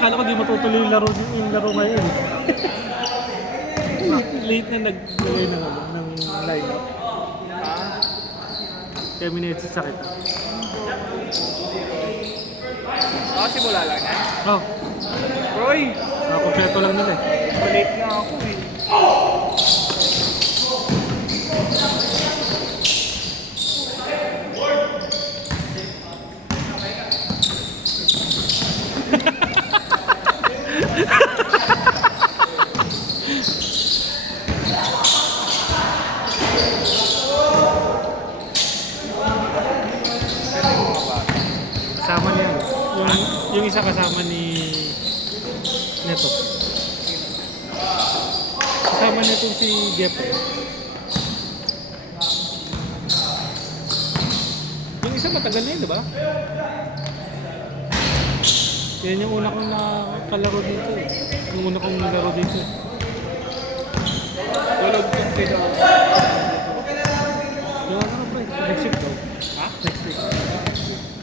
akala ko di matutuloy yung laro ngayon. Late na naglagay ng lineup. Kaya minutes sa kita. Simula lang yan. Oh, Roy! kompleto lang nila eh. Malate nga ako eh. Kasama niya. Yung isa kasama ni Neto. Kasama nito si Jeffrey. Yung isa matagal na yun, di ba? Yan yung una kong nakalaro dito eh. Yung una kong nalaro dito eh. Tulog ko sila. Yung ano ba eh? Next week daw. Ha? Next week.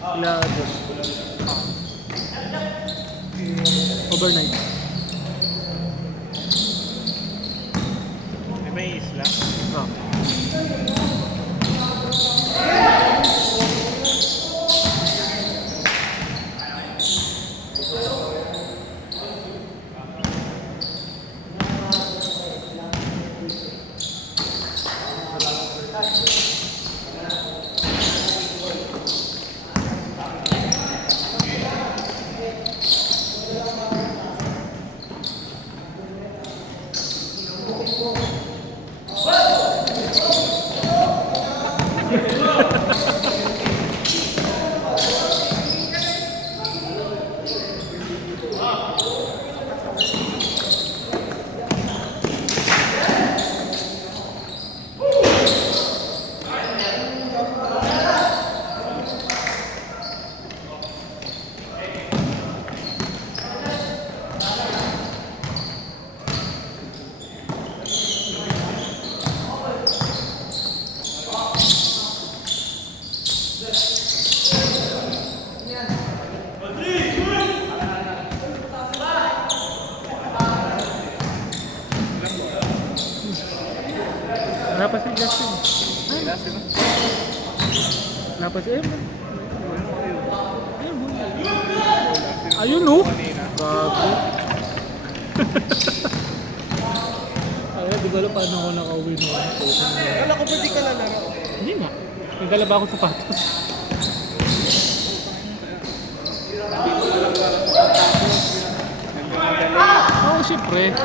Sila doon. Overnight. May isla. Oh. Wala pa si Justin. Wala sila. Wala pa si Evan. Ayun oh! Bago. Kaya di ba alam paano ako nakauwi nung ano? Kala ko ba di ka lalaro? Hindi nga. Nagdala ba ako sapatos? Dito na lang para sa tapos. Nagmamadali. Oo, siyempre.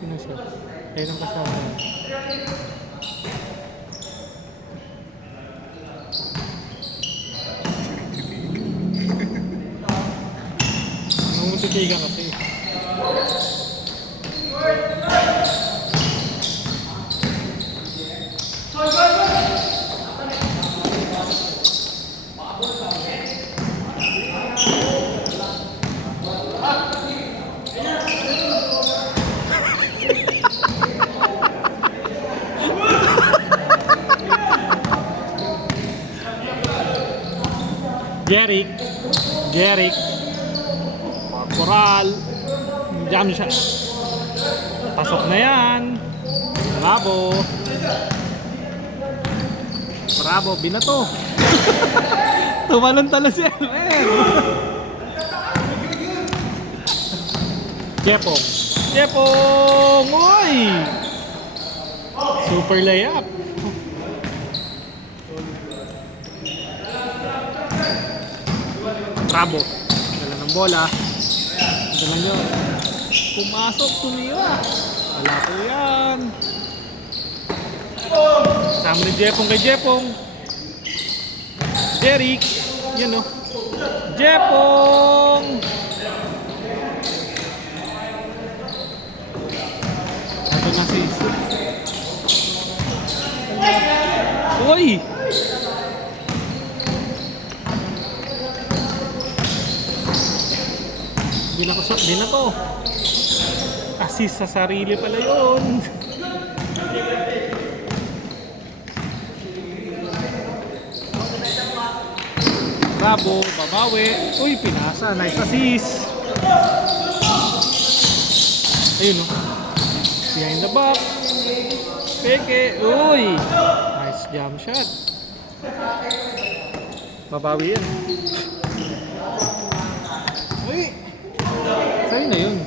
Sino siya? Ayun ang kasama. Namumutitigan kasi. Jeric, Corporal, jam siya. Pasok na yan. Bravo, binato. Tumalon tala si Elmer. Jepong, oy! Super layup. Bravo. Dala ng bola. Dala nyo. Pumasok, tumiwa. Wala po yan. Sama ni Jepong kay Jepong. Jeric. Yan o. Jepong! Ito na si... Uy! Di na to. Assist sa sarili pala yun. Bravo, babawi. Uy, pinasa. Nice assist. Ayun o. Behind the back. Peke. Uy. Nice jump shot. Babawi yan. Uy. Sa'yo na yun.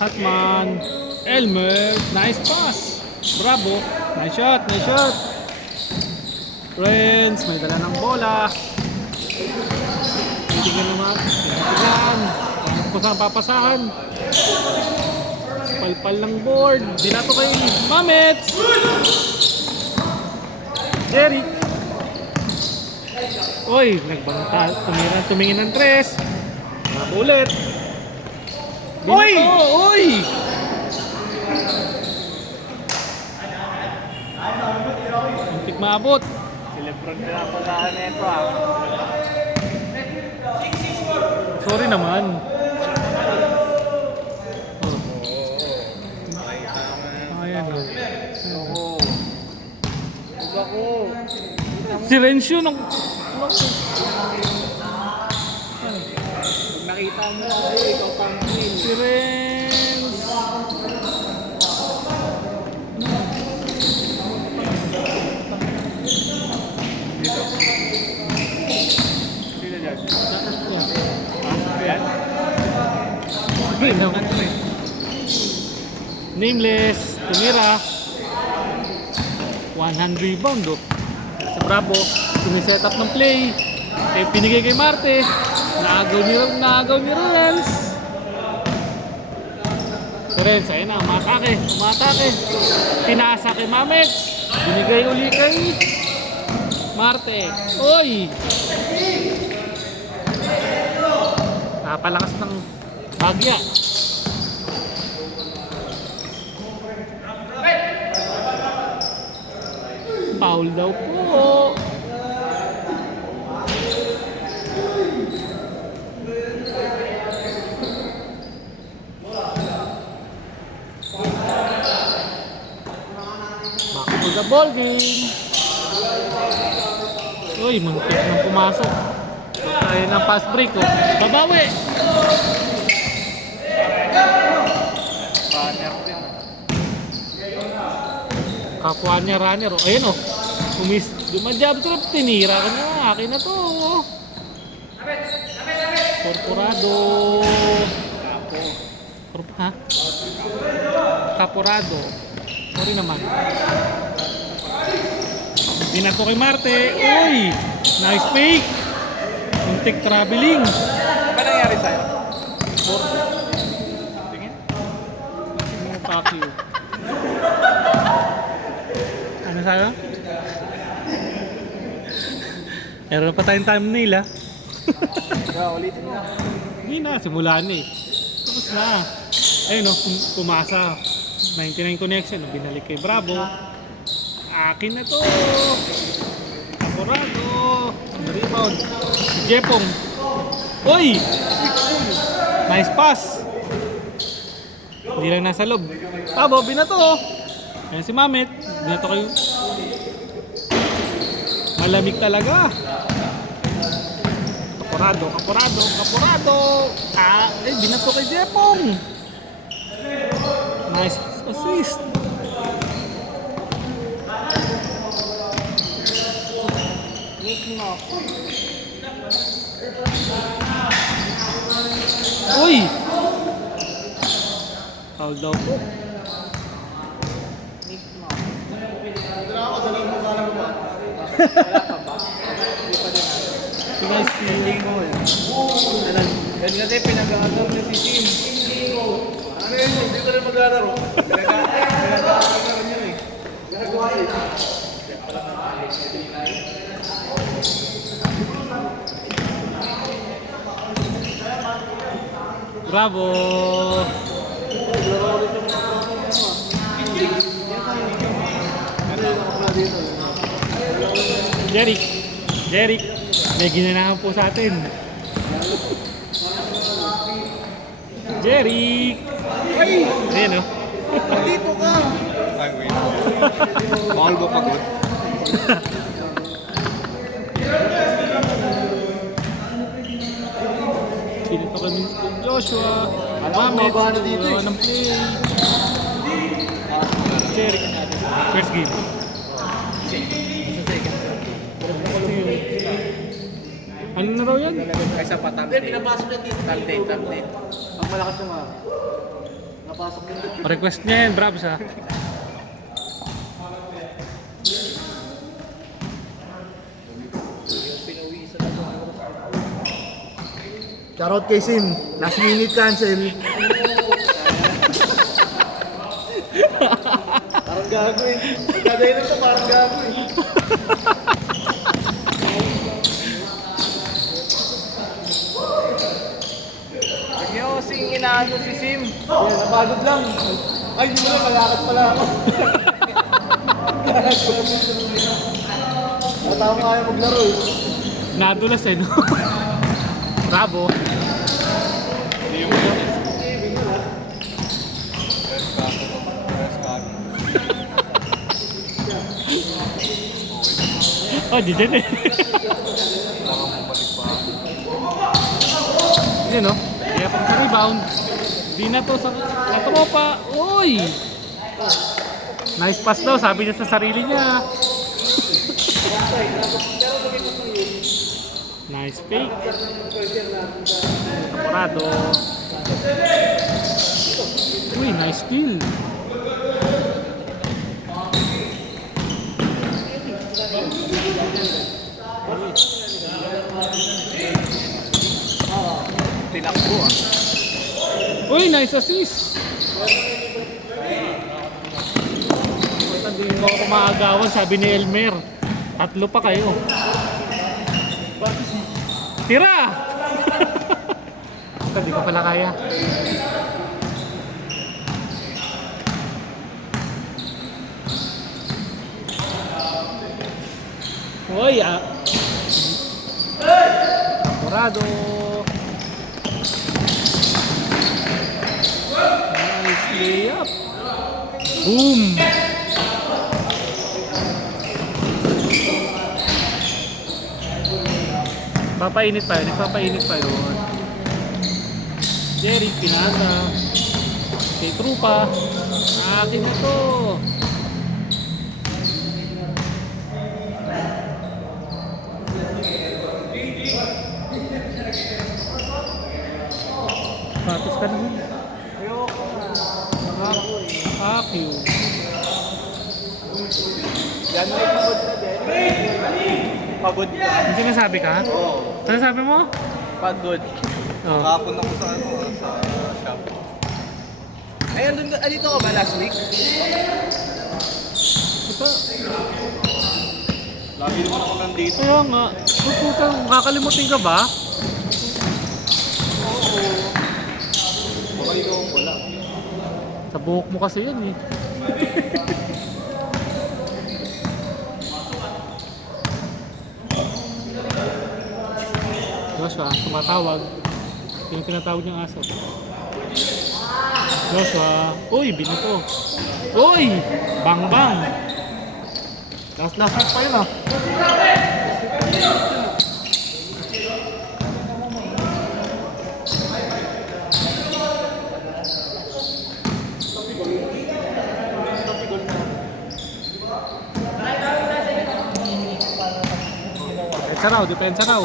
Hatman. Elmer. Nice pass. Bravo. Nice shot. Nice shot. Friends. May dala ng bola. Tingnan naman. Tingnan. Kung saan papasahan. Palpal ng board. Binato kay Mamets. Jerry. Uy, nagbangka. Tumingin ng tres. Ulit. Uy! Uy! Muntik maabot. Si Lebron na pala nito ah. Sorry naman. Ayan o. Oo. Iba ko. Si Rencio nung... Pag nakita mo ako, ikaw pang win. Si Renz. Dito. Sino dyan? Ayan? Ay, naman. Nameless. Tumira. 100 rebound o. Sa Bravo. Sumiset up ng play. Eh, pinigay kay Marte. Naagaw ni Renz. Si Renz, ayun na. Umatake. Pinasa kay Mamets. Binigay uli kay Marte. Uy! Napalakas ng bagya. Foul daw po. Back to the ball game. Uy, muntik nang pumasok. Tayo ng fast break oh. Babawi! Banner din. Kapwa niya runner oh. Ayun oh. Dumajab trap. Tinira ka na. Akin na to oh. Corporado. Ha? Caporado. Sorry naman. Binato kay Marte. Uy! Nice fake! Muntik traveling. Ano ba nangyari sa'yo? Tingin? Fuck you. Ano sa'yo? Meron pa tayong thumbnail ah. Ulitin na. Hindi na, simulan na eh. Tapos na. Ayun o, pumasa. 99 connection, binalik kay Bravo. Akin na to. Caporado. Rebound. Jepong. Uy! Nice pass. Hindi lang nasa loob. Tabo, binato. Ayan si Mamet. Binato kayo. Malamig talaga. Caporado. Binato kay Jepong. Nice assist. Uy! Foul daw po. Pinay Feeling ko yan. Yan kasi pinag-aagaw niya si Tim. Ano yun? Hindi ko rin mag-aagaw. Pinag-aagaw niya eh. Ginagawa yun. Bravo! Ano yung nakapala dito? Jeric. Jeric. May ginanahan po sa atin. Jeric. Ay! Ayan o. Dito ka! Ay, wait. Bawal ba pagod? Pinito kami si Joshua. Alam ko, Mohamed. mababa na dito eh. Ng play. Jeric. First game. Ano na raw yan? Kaysa pa thumbnail. Pinapasok yan dito. Thumbnail. Ang malakas yung napasok din dito. Request niya yan, Brabs ha. Shoutout kay Sim. Last minute cancel. Parang gago eh. Pagkadayin na ito, parang gago eh. Hindi ako kasing inaano si Sim. Yan, napagod lang. Ay, di mo na, malakad pala ako. Matama kaya maglaro eh. Nadulas eh, no? Bravo. Oh, di dyan eh. Yun no? Kaya pang sa rebound. Di na to sa tropa. Uy! Nice pass daw, sabi niya sa sarili niya. Nice fake. Aparado. Uy, nice steal. Tinakbo ah. Uy, nice assist. Hindi mo ako maagawan, sabi ni Elmer. Tatlo pa kayo. Tira! Hindi ko pala kaya. Uy, Apurado. Nice layup. Boom! Papainit pa yun, nagpapainit pa yun. Jeric, pinasa. Kay Trupa. Akin na to. Patos ka naman. Akyo. Yan may pagod na din. Pagod ka? Ano sinasabi ka? Oo. Ano sabi mo? Pagod. Oh. Kahapon ako sa shop. Ay, andito ka ba last week? Ito. Lagi naman ako nandito. Kaya nga. Puta, kakalimutin ka ba? Oo. Baka ikaw wala. Sa buhok mo kasi yan eh. Joshua, tumatawag. Yung tinatawag niyang aso. Joshua, uy, binito. Uy, bang bang. Last week pa yun ah. Depensa raw.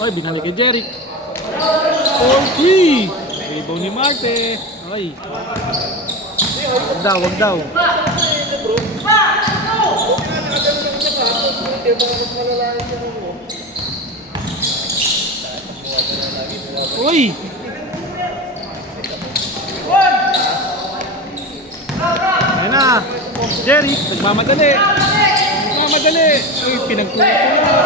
Oy, binalik kay Jeric. Okay! Rebound ni Marte. Oy. Wag daw. Uy! Ayan na! Jerry, nagmamadali! Nagmamadali! Uy, pinagtulog ko na!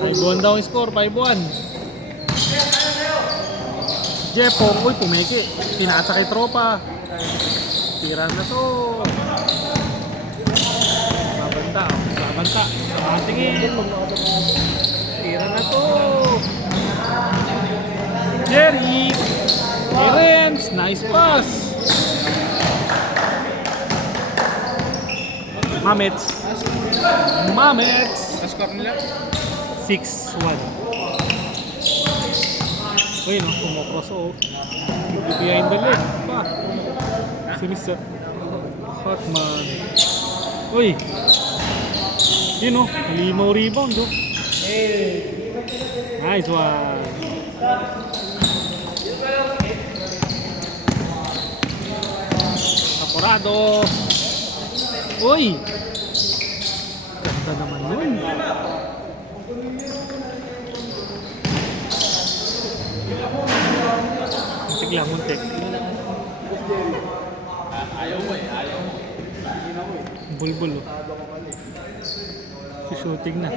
5-1 daw ang score, 5-1. Jepong, uy, pumeki. Pinasa kay tropa. Tira na to. Babanta, babanta. Sa tingin. Tira na to. Jerry. Terence, nice pass. Mamets. Mamets. Score nila? 6-1. Uy, no, kumokros o. Behind the leg. Pa. Si Mr. Hotman. Uy. Yun o, limaw rebound o. Nice one. Caporado. Uy. Ganda naman yun. Muntik lang, muntik. Bulbul oh. Shooting na.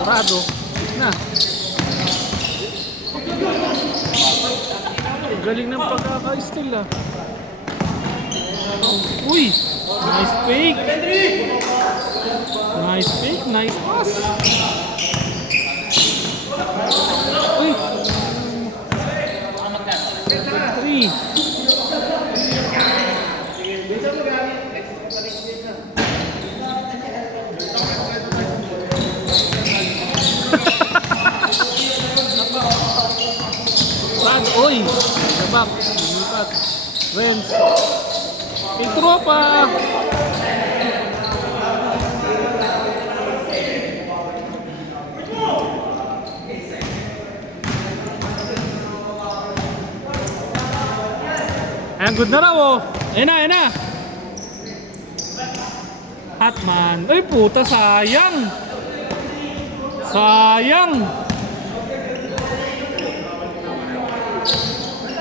Kurado. Na. Galing ng pagkaka-steal ah. Uy! Nice fake! Nice fake, nice pass! Uy! 3. Brad, oy! Sabak, lumipat. Renz. Yung tropa! Ayan, good na raw oh. Ayan na, ayan na. Hotman. Ay puta, sayang. Sayang.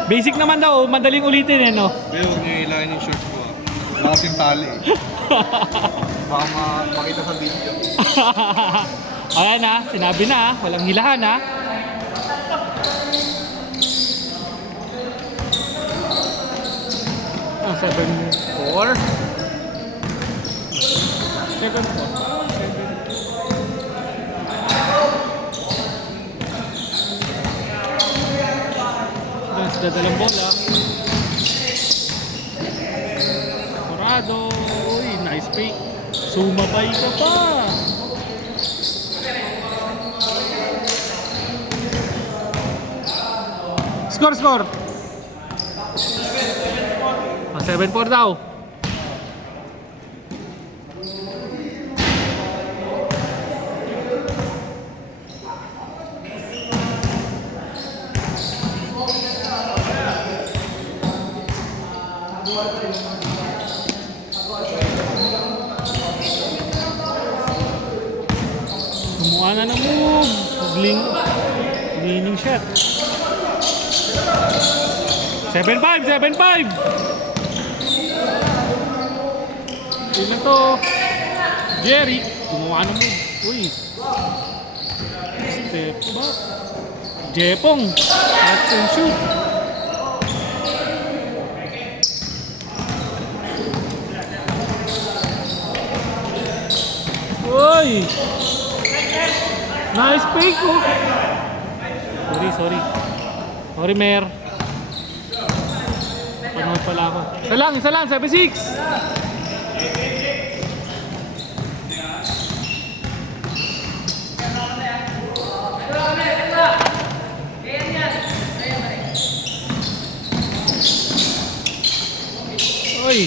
Basic naman daw, madaling ulitin eh no? Pero huwag niyo ilangin yung shorts ko ah. Wala kasing tali eh. Baka makita sa video. Ayan na, sinabi na, walang hilahan ha. Ah, 7-4. Second 4. Dadalang bola. Corrado. Uy, nice fake. Sumabay ka pa. Score, score. 7-4 daw. Kumuha na ng move. Leaning shot. 7-5, 7-5. Yun na to. Jerry. Kumuha na move. Uy. Step back. Jepong. Catch and shoot. Uy. Nice fake oh. Sorry. Sorry, Mer. Panood pala ako. Isa lang, 7-6. Uy.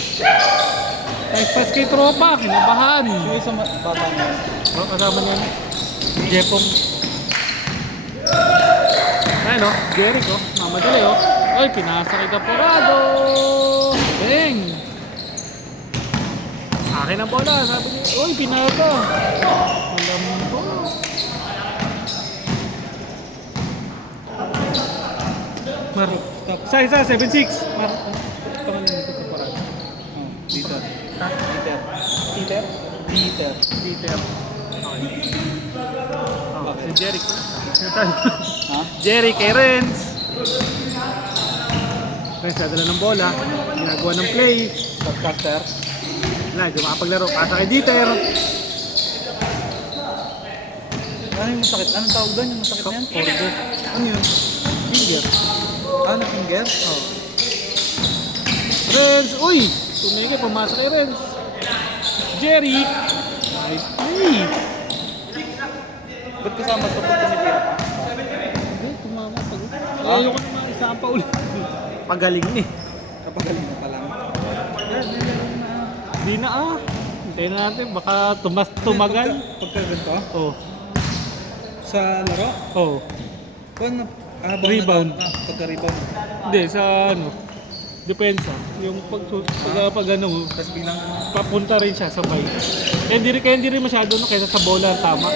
Nice pass kay tropa, kinabahan. Yung isang bata niya. Oh, kasama niya. Jepong. Ayan o, Jeric o. Mamadali o. Ay, pinasa kay Caporado. Bang! Akin ang bola, sabi niya, uy, pinaga. Alam ko. Mar, stop. Isa, 7-6. Mar, kaman lang dito sa parang. Oh, Peter. Ha? Peter. Peter? Peter. Peter. Okay. Oh, si Jeric. Ha? Jeric kay Renz. Renz, nadala ng bola. Ginagawa ng play. Podcaster. Na, di makapaglaro. Pasa kay Dieter. Ano yung masakit? Anong tawag doon? Yung masakit na yan? Orgo. Ano yun? Finger. Ano, finger? Oh. Renz, uy! Tumigil, pumasa kay Renz. Jeric. Nice play. Ba't kasama sa pagkumitira ka? Hindi, tumama pag. Ah? Ayaw ko naman isang pa ulit. Pagaling ni. Kapagaling na pa lang. Hindi na ah. Hintayin natin, baka tumagal. Pagka ganito? Oh. Sa laro? Oh. Paano? Rebound. Pagka-rebound. Hindi, sa ano. Depensa. Yung pag ano, Tapos bilang papunta rin siya sabay. Kaya hindi rin masyado no, kaysa sa bola tama.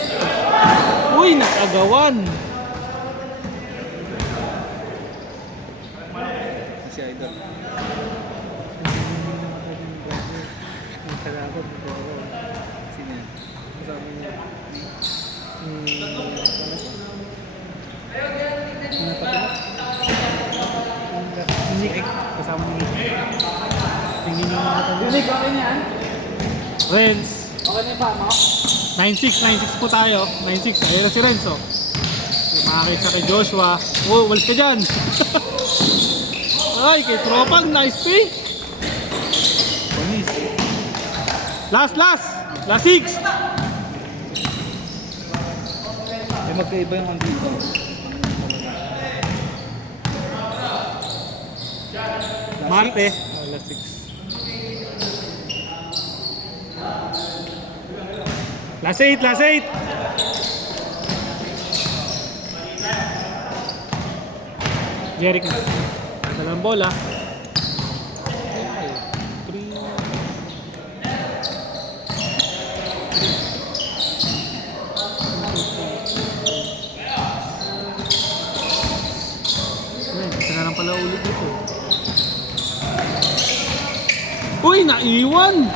Uy, nakagawan. si Idol. Sino yan? Kasama niya. Nick. Kasama ni Nick. Tingin yung mga tanong. Unique, okay niyan? Renz. Okay na pa, no? 9-6 po tayo. 9-6. Ayun na si Renzo. Makakita kay Joshua. Oh, walis ka dyan. Ay, kay Tropang. Nice pick. Bonis. Last 6. Eh, magkaiba yung andito. Marte. Oh, last 6. Last 8. Jeric na. Dalang bola. 3. Isa na lang pala ulit dito. Uy, naiwan!